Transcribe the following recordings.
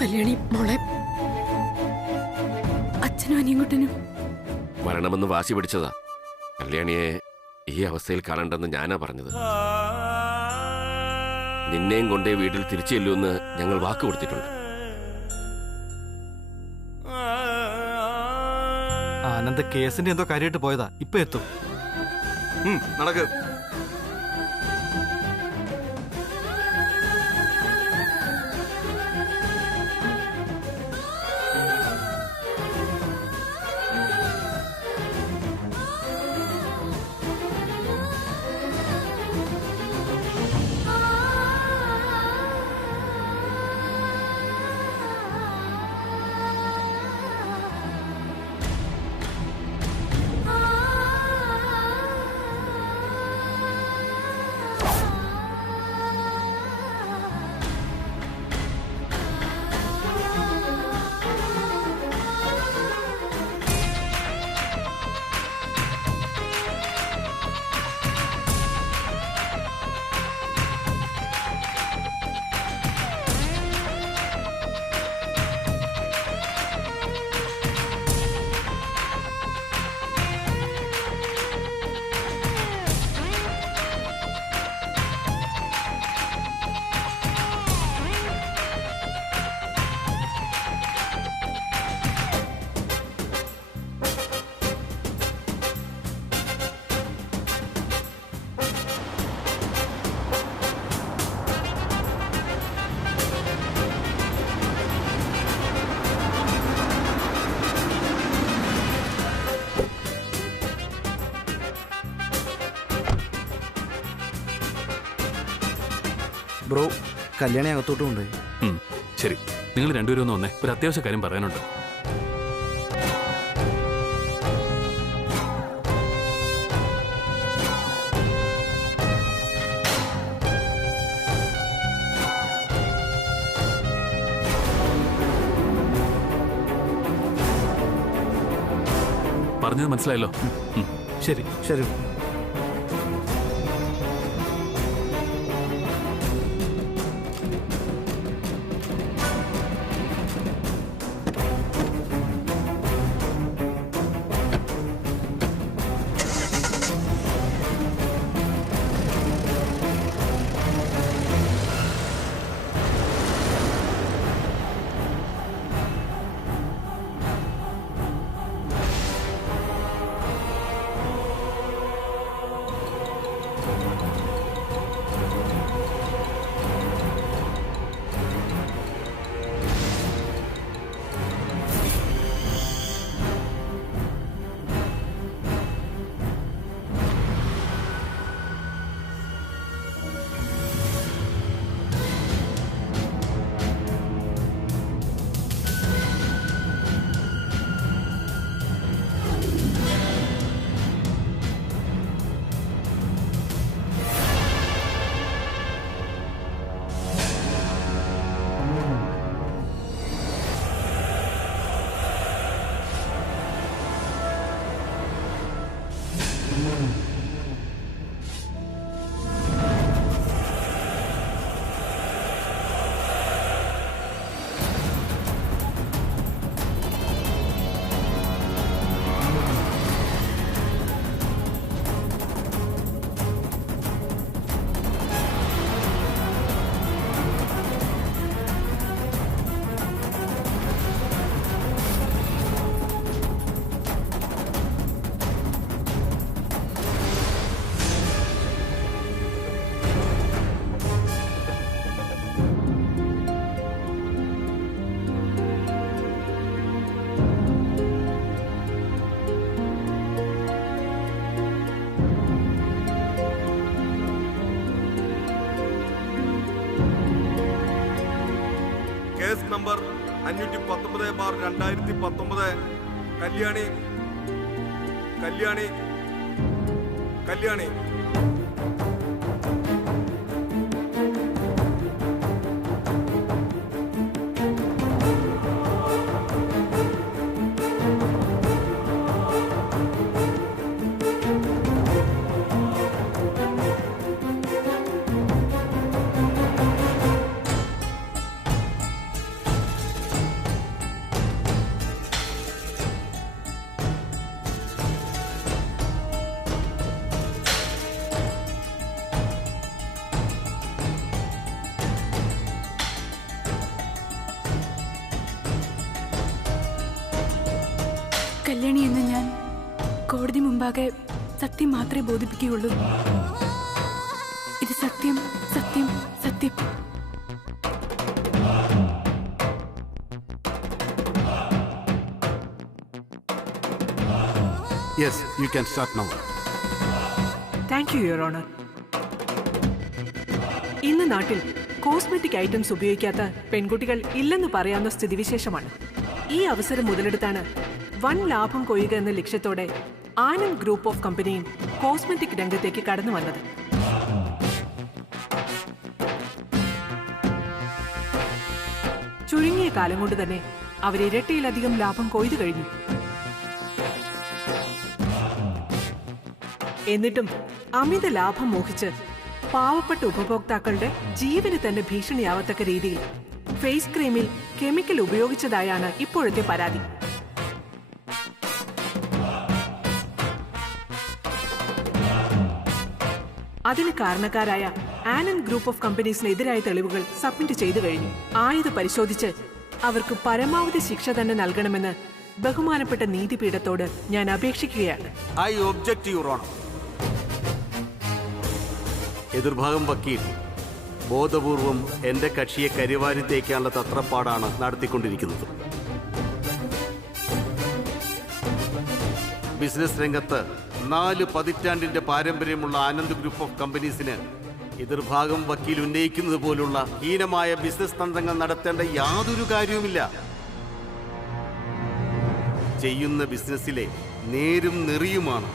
കല്യാണി മോളെ അച്ഛനും അനിയൻകുട്ടനും വരണമെന്ന് വാശി പിടിച്ചതാ. കല്യാണിയെ ഈ അവസ്ഥയിൽ കാണണ്ടെന്ന് ഞാനാ പറഞ്ഞത്. നിന്നെയും കൊണ്ടേ വീട്ടിൽ തിരിച്ചു ചെല്ലുമെന്ന് ഞങ്ങൾ വാക്ക് കൊടുത്തിട്ടുണ്ട്. ആനന്ദ കേസിന്റെ എന്തോ കാര്യമായിട്ട് പോയതാ, ഇപ്പൊ എത്തും. നടക്ക്. ബ്രോ, കല്യാണി അകത്തോട്ട് കൊണ്ടുപോയി. ശരി, നിങ്ങൾ രണ്ടുപേരും ഒന്ന് വന്നേ, ഒരു അത്യാവശ്യ കാര്യം പറയാനുണ്ട്. പറഞ്ഞത് മനസ്സിലായല്ലോ? ശരി ശരി. Case number 519/2019. കല്യാണി കല്യാണി കല്യാണി. കല്യാണി എന്ന് ഞാൻ കോടതി മുമ്പാകെ സത്യം മാത്രമേ ബോധിപ്പിക്കുകയുള്ളൂ. ഇത് സത്യം, സത്യം, സത്യം. Yes, you can start now. Thank you your honour. ഇന്ന് നാട്ടിൽ കോസ്മെറ്റിക് ഐറ്റംസ് ഉപയോഗിക്കാത്ത പെൺകുട്ടികൾ ഇല്ലെന്ന് പറയാവുന്ന സ്ഥിതിവിശേഷമാണ്. ഈ അവസരം മുതലെടുത്താണ് വൻ ലാഭം കൊയ്യുക എന്ന ലക്ഷ്യത്തോടെ ആനന്ദ് ഗ്രൂപ്പ് ഓഫ് കമ്പനിയും കോസ്മെറ്റിക് രംഗത്തേക്ക് കടന്നു വന്നത്. ചുരുങ്ങിയ കാലം കൊണ്ട് തന്നെ അവർ ഇരട്ടിയിലധികം ലാഭം കൊയ്തു കഴിഞ്ഞു. എന്നിട്ടും അമിത ലാഭം മോഹിച്ച് പാവപ്പെട്ട ഉപഭോക്താക്കളുടെ ജീവന് തന്നെ ഭീഷണിയാവത്തക്ക രീതിയിൽ ഫേസ് ക്രീമിൽ കെമിക്കൽ ഉപയോഗിച്ചതായാണ് ഇപ്പോഴത്തെ പരാതി. അതിന് കാരണക്കാരായ ആനന്ദ് ഗ്രൂപ്പ് ഓഫ് കമ്പനീസിനെതിരായ തെളിവുകൾ സബ്മിറ്റ് ചെയ്തു കഴിഞ്ഞു. ആയത് പരിശോധിച്ച് അവർക്ക് പരമാവധി ശിക്ഷ തന്നെ നൽകണമെന്ന് ബഹുമാനപ്പെട്ട നീതിപീഠത്തോട് ഞാൻ അപേക്ഷിക്കുകയാണ്. I object, Your Honor. എതിർഭാഗം വക്കീൽ ബോധപൂർവം എന്റെ കക്ഷിയെ കരിവാരി തേക്കാനുള്ള തത്രപ്പാടാണ് നടത്തിക്കൊണ്ടിരിക്കുന്നത്. ബിസിനസ് രംഗത്ത് 4 പതിറ്റാണ്ടിന്റെ പാരമ്പര്യമുള്ള ആനന്ദ് ഗ്രൂപ്പ് ഓഫ് കമ്പനീസിന് എതിർഭാഗം വക്കീൽ ഉന്നയിക്കുന്നത് പോലുള്ള ഹീനമായ ബിസിനസ് തന്ത്രങ്ങൾ നടത്തേണ്ട യാതൊരു കാര്യവുമില്ല. ചെയ്യുന്ന ബിസിനസ്സിലെ നേരും നെറിയുമാണ്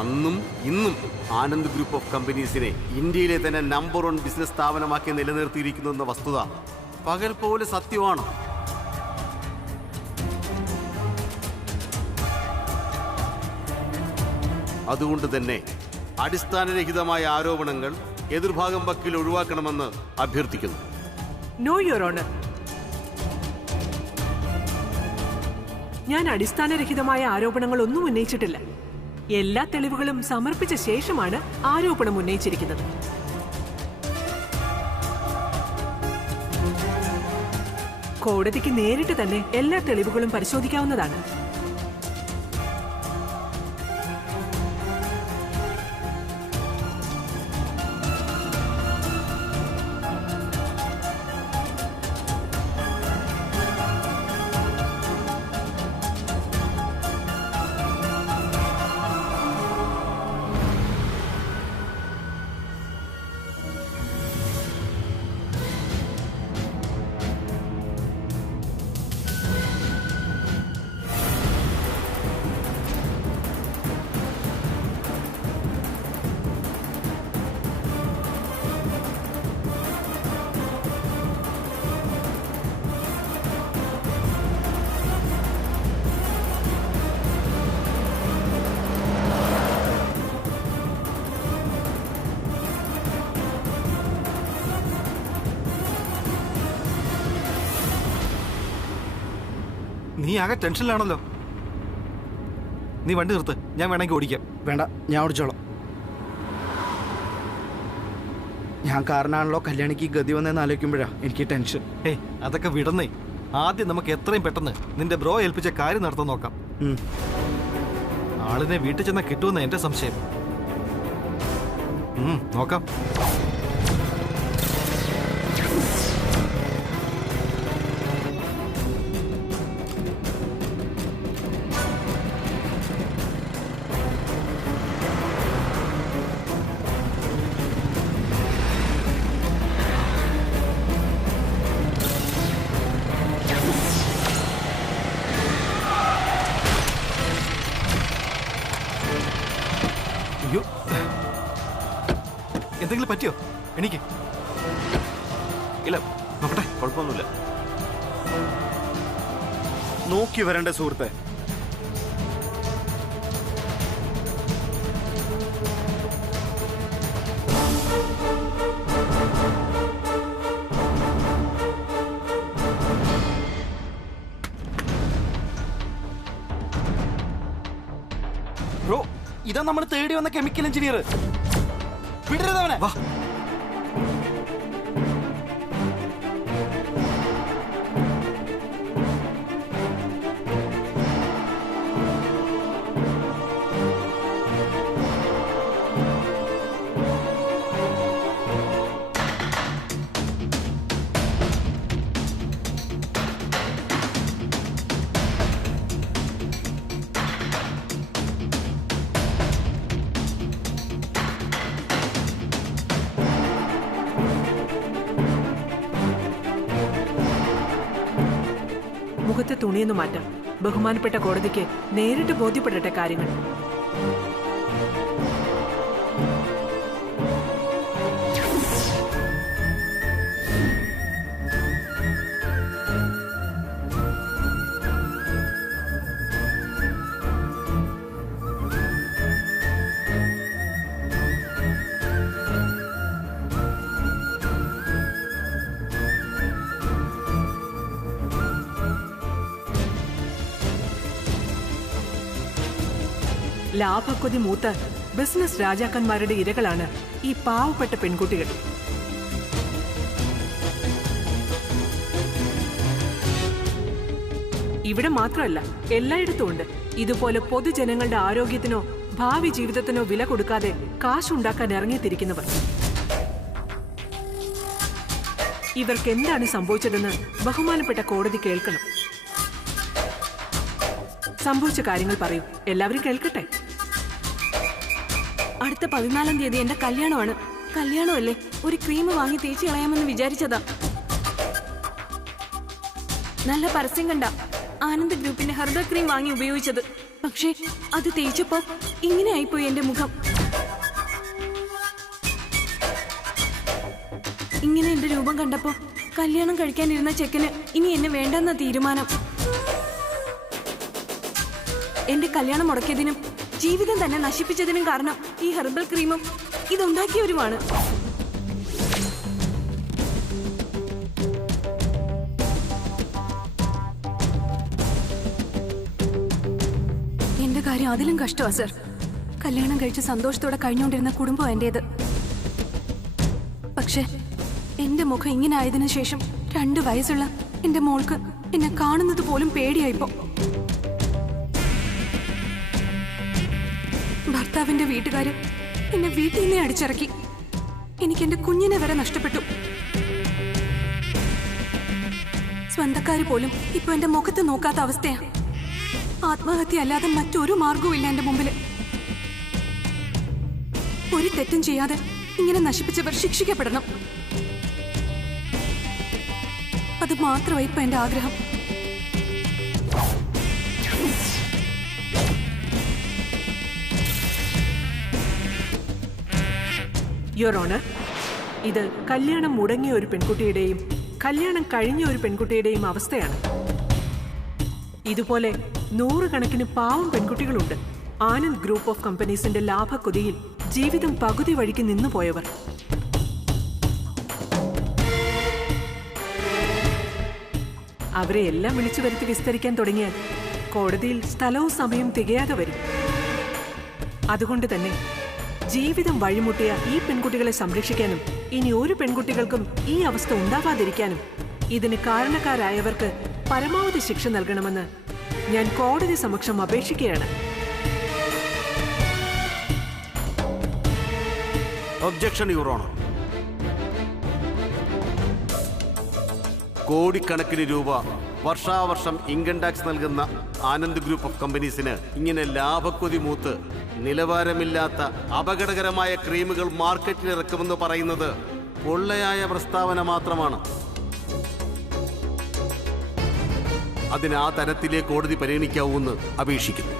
അന്നും ഇന്നും ആനന്ദ് ഗ്രൂപ്പ് ഓഫ് കമ്പനീസിനെ ഇന്ത്യയിലെ തന്നെ നമ്പർ 1 ബിസിനസ് സ്ഥാപനമാക്കി നിലനിർത്തിയിരിക്കുന്നു എന്ന വസ്തുത പകൽ പോലെ സത്യമാണ്. അതുകൊണ്ട് തന്നെ അടിസ്ഥാനരഹിതമായ ആരോപണങ്ങൾ എതിർഭാഗം വക്കീൽ ഒഴിവാക്കണമെന്ന് അഭ്യർത്ഥിക്കുന്നു. No your honour. ഞാൻ അടിസ്ഥാനരഹിതമായ ആരോപണങ്ങൾ ഒന്നും ഉന്നയിച്ചിട്ടില്ല. എല്ലാ തെളിവുകളും സമർപ്പിച്ച ശേഷമാണ് ആരോപണം ഉന്നയിച്ചിരിക്കുന്നത്. കോടതിക്ക് നേരിട്ട് തന്നെ എല്ലാ തെളിവുകളും പരിശോധിക്കാവുന്നതാണ്. നീ ആകെ ടെൻഷനിലാണല്ലോ. നീ വണ്ടി നിർത്ത്, ഞാൻ വേണമെങ്കിൽ ഓടിക്കാം. വേണ്ട, ഞാൻ ഓടിച്ചോളാം. ഞാൻ കാരണമാണല്ലോ കല്യാണിക്ക് ഗതി വന്നതെന്ന് ആലോചിക്കുമ്പോഴാണ് എനിക്ക് ടെൻഷൻ. ഏയ് അതൊക്കെ വിടന്നേ. ആദ്യം നമുക്ക് എത്രയും പെട്ടെന്ന് നിന്റെ ബ്രോ ഏൽപ്പിച്ച കാര്യം നടത്താൻ നോക്കാം. ആളിനെ വീട്ടിൽ ചെന്നാ കിട്ടുമെന്ന് എന്റെ സംശയം. നോക്കാം. എന്തെങ്കിലും പറ്റിയോ? എനിക്ക് ഇല്ല, നോക്കട്ടെ. കുഴപ്പമൊന്നുമില്ല. നോക്കി വരണ്ടേ സുഹൃത്തെ? ബ്രോ, ഇതാ നമ്മൾ തേടി വന്ന കെമിക്കൽ എഞ്ചിനീയർ. വിടരുതവനെ. വാ. മുഖത്തെ തുണിയൊന്നു മാറ്റാം. ബഹുമാനപ്പെട്ട കോടതിക്ക് നേരിട്ട് ബോധ്യപ്പെടട്ടെ കാര്യങ്ങൾ. ലാഭക്കൊതി മൂത്ത ബിസിനസ് രാജാക്കന്മാരുടെ ഇരകളാണ് ഈ പാവപ്പെട്ട പെൺകുട്ടികൾ. ഇവിടെ മാത്രമല്ല, എല്ലായിടത്തും ഉണ്ട് ഇതുപോലെ പൊതുജനങ്ങളുടെ ആരോഗ്യത്തിനോ ഭാവി ജീവിതത്തിനോ വില കൊടുക്കാതെ കാശുണ്ടാക്കാൻ ഇറങ്ങിത്തിരിക്കുന്നവർ. ഇവർക്ക് എന്താണ് സംഭവിച്ചതെന്ന് ബഹുമാനപ്പെട്ട കോടതി കേൾക്കണം. സംഭവിച്ച കാര്യങ്ങൾ പറയൂ, എല്ലാവരും കേൾക്കട്ടെ. അടുത്ത 14-ാം തീയതി എന്റെ കല്യാണമാണ്. കല്യാണമല്ലേ, ഒരു ക്രീം വാങ്ങി തേച്ച് കളയാമെന്ന് വിചാരിച്ചതാ. നല്ല പരസ്യം കണ്ട ആനന്ദ് ഗ്രൂപ്പിന്റെ ഹെർബൽ ക്രീം വാങ്ങി ഉപയോഗിച്ചത്. പക്ഷേ അത് തേച്ചപ്പോ ഇങ്ങനെ ആയിപ്പോയി എന്റെ മുഖം. ഇങ്ങനെ എന്റെ രൂപം കണ്ടപ്പോ കല്യാണം കഴിക്കാനിരുന്ന ചെക്കന് ഇനി എന്നെ വേണ്ടെന്ന തീരുമാനം. എന്റെ കല്യാണം മുടക്കിയതിനും ജീവിതം തന്നെ നശിപ്പിച്ചതിനും കാരണം ഈ ഹെർബൽ ക്രീമും ഇതുണ്ടാക്കിയവരുമാണ്. എന്റെ കാര്യം അതിലും കഷ്ടമാ സർ. കല്യാണം കഴിച്ച് സന്തോഷത്തോടെ കഴിഞ്ഞുകൊണ്ടിരുന്ന കുടുംബം എന്റേത്. പക്ഷെ എന്റെ മുഖം ഇങ്ങനെ ആയതിനു ശേഷം 2 വയസ്സുള്ള എന്റെ മോൾക്ക് എന്നെ കാണുന്നത് പോലും പേടിയായിപ്പോ. ഭർത്താവിന്റെ വീട്ടുകാര് എന്നെ വീട്ടിൽ നിന്നേ അടിച്ചിറക്കി. എനിക്ക് എന്റെ കുഞ്ഞിനെ വരെ നഷ്ടപ്പെട്ടു. സ്വന്തക്കാര് പോലും ഇപ്പൊ എന്റെ മുഖത്ത് നോക്കാത്ത അവസ്ഥയാ. ആത്മഹത്യ അല്ലാതെ മറ്റൊരു മാർഗവും ഇല്ല എന്റെ മുമ്പില്. ഒരു തെറ്റും ചെയ്യാതെ ഇങ്ങനെ നശിപ്പിച്ചവർ ശിക്ഷിക്കപ്പെടണം. അത് മാത്രമായി ഇപ്പൊ എന്റെ ആഗ്രഹം. യുവർ ഓണർ, ഇത് കല്യാണം മുടങ്ങിയ ഒരു പെൺകുട്ടിയുടെയും കല്യാണം കഴിഞ്ഞ ഒരു പെൺകുട്ടിയുടെയും അവസ്ഥയാണ്. ഇതുപോലെ 100 കണക്കിന് പാവം പെൺകുട്ടികളുണ്ട്. ആനന്ദ് ഗ്രൂപ്പ് ഓഫ് കമ്പനീസിന്റെ ലാഭക്കൊതിയിൽ ജീവിതം പകുതി വഴിക്ക് നിന്നു പോയവർ. അവരെ എല്ലാം വിളിച്ചു വരുത്തി വിസ്തരിക്കാൻ തുടങ്ങിയാൽ കോടതിയിൽ സ്ഥലവും സമയവും തികയാതെ വരും. അതുകൊണ്ട് തന്നെ ജീവിതം വഴിമുട്ടിയ ഈ പെൺകുട്ടികളെ സംരക്ഷിക്കാനും ഇനി ഒരു പെൺകുട്ടികൾക്കും ഈ അവസ്ഥ ഉണ്ടാവാതിരിക്കാനും ഇതിന് കാരണക്കാരായവർക്ക് പരമാവധി ശിക്ഷ നൽകണമെന്ന് ഞാൻ കോടതി സമക്ഷം അപേക്ഷിക്കുകയാണ്. Objection your honour. കോടിക്കണക്കിന് രൂപ വർഷാവർഷം ഇൻകം ടാക്സ് നൽകുന്ന ആനന്ദ് ഗ്രൂപ്പ് ഓഫ് കമ്പനീസിന് ഇങ്ങനെ ലാഭക്കൊതി മൂത്ത് നിലവാരമില്ലാത്ത അപകടകരമായ ക്രീമുകൾ മാർക്കറ്റിൽ ഇറക്കുമെന്ന് പറയുന്നത് പൊള്ളയായ പ്രസ്താവന മാത്രമാണ്. അതിന് ആ തരത്തിലെ കോടതി പരിഗണിക്കാവൂന്ന് അപേക്ഷിക്കുന്നു.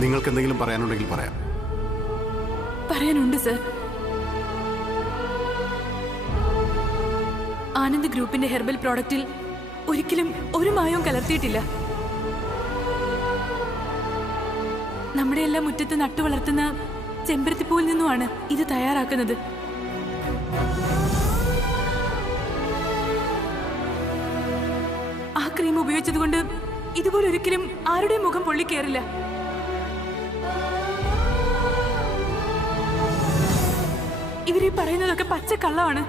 നിങ്ങൾക്ക് എന്തെങ്കിലും പറയാനുണ്ടെങ്കിൽ പറയാം. പറയാനുണ്ട് സർ. ആനന്ദ് ഗ്രൂപ്പിന്റെ ഹെർബൽ പ്രോഡക്റ്റിൽ ഒരിക്കലും ഒരു മായവും കലർത്തിയിട്ടില്ല. നമ്മുടെ എല്ലാം മുറ്റത്ത് നട്ടു വളർത്തുന്ന ചെമ്പരത്തിപ്പൂവിൽ നിന്നുമാണ് ഇത് തയ്യാറാക്കുന്നത്. ആ ക്രീം ഉപയോഗിച്ചതുകൊണ്ട് ഇതുപോലെ ഒരിക്കലും ആരുടെയും മുഖം പൊള്ളിക്കേറില്ല. ഇവരീ പറയുന്നതൊക്കെ പച്ചക്കള്ളമാണ്.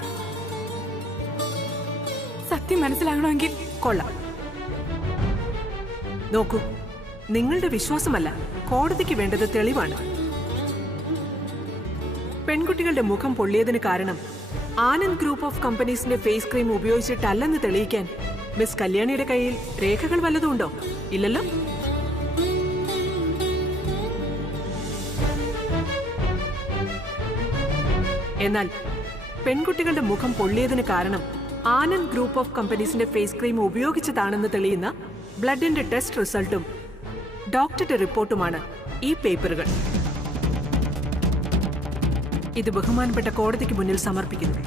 സത്യം മനസ്സിലാകണമെങ്കിൽ കൊള്ളാം. നോക്കൂ, നിങ്ങളുടെ വിശ്വാസമല്ല, കോടതിക്ക് വേണ്ടത് തെളിവാണ്. പെൺകുട്ടികളുടെ മുഖം പൊള്ളിയതിന് കാരണം ആനന്ദ് ഗ്രൂപ്പ് ഓഫ് കമ്പനീസിന്റെ ഫേസ് ക്രീം ഉപയോഗിച്ചിട്ടല്ലെന്ന് തെളിയിക്കാൻ മിസ് കല്യാണിയുടെ കയ്യിൽ രേഖകൾ വല്ലതും ഉണ്ടോ? ഇല്ലല്ലോ. എന്നാൽ പെൺകുട്ടികളുടെ മുഖം പൊള്ളിയതിന് കാരണം ആനന്ദ് ഗ്രൂപ്പ് ഓഫ് കമ്പനീസിന്റെ ഫേസ് ക്രീം ഉപയോഗിച്ചതാണെന്ന് തെളിയുന്ന ബ്ലഡിന്റെ ടെസ്റ്റ് റിസൾട്ടും ഡോക്ടറുടെ റിപ്പോർട്ടുമാണ് ഈ പേപ്പറുകൾ. ഇത് ബഹുമാനപ്പെട്ട കോടതിക്ക് മുന്നിൽ സമർപ്പിക്കുന്നു.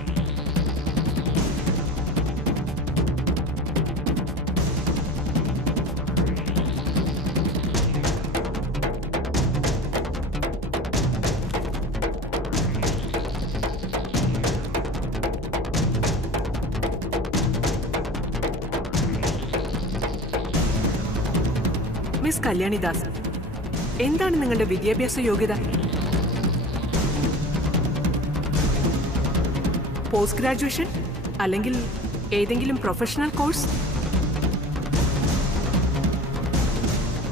മിസ് കല്യാണിദാസ്, എന്താണ് നിങ്ങളുടെ വിദ്യാഭ്യാസ യോഗ്യത? പോസ്റ്റ് ഗ്രാജുവേഷൻ അല്ലെങ്കിൽ ഏതെങ്കിലും പ്രൊഫഷണൽ കോഴ്സ്?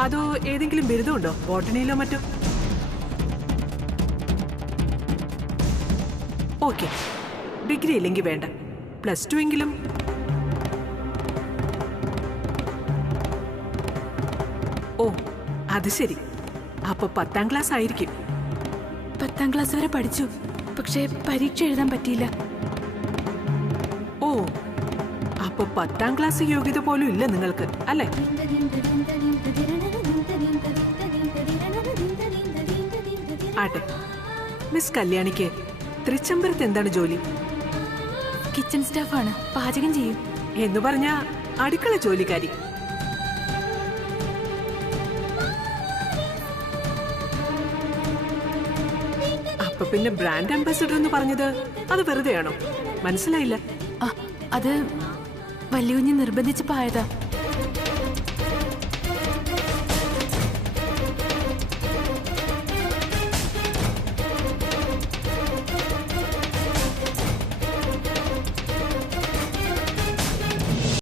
അതോ ഏതെങ്കിലും ബിരുദമുണ്ടോ, ബോട്ടണിയിലോ മറ്റോ? ഓക്കെ, ഡിഗ്രി ഇല്ലെങ്കിൽ വേണ്ട, +2 എങ്കിലും. ഓ, അത് ശരി. അപ്പൊ 10ാം ക്ലാസ് ആയിരിക്കും. 10ാം ക്ലാസ് വരെ പഠിച്ചു, പക്ഷേ പരീക്ഷ എഴുതാൻ പറ്റിയില്ല. ഓ, അപ്പൊ 10ാം ക്ലാസ് യോഗ്യത പോലും ഇല്ല നിങ്ങൾക്ക്, അല്ലേ? ആട്ടെ, മിസ് കല്യാണിക്ക് തൃച്ചംബരത്ത് എന്താണ് ജോലി? കിച്ചൺ സ്റ്റാഫാണ്, പാചകം ചെയ്യും. എന്ന് പറഞ്ഞ അടുക്കള ജോലിക്കാരി. അപ്പൊ പിന്നെ ബ്രാൻഡ് അംബാസിഡർ എന്ന് പറഞ്ഞത് അത് വെറുതെയാണോ? മനസ്സിലായില്ല. അത് വലിയ കുഞ്ഞ് നിർബന്ധിച്ചപ്പോ ആയതാ.